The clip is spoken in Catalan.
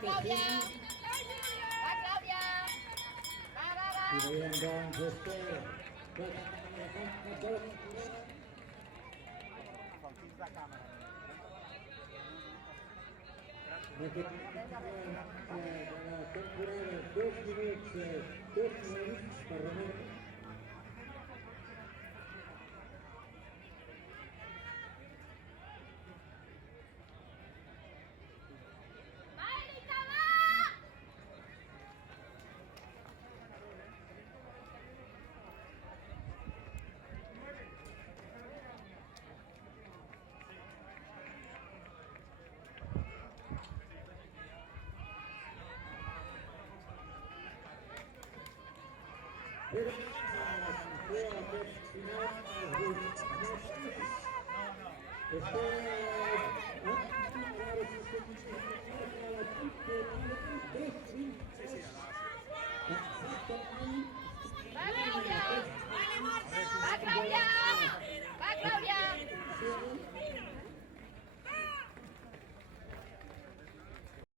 Claudia! Va, Claudia! Va! I veiem doncs aquest de la temporada 2 minuts per remet. Va, Claudia!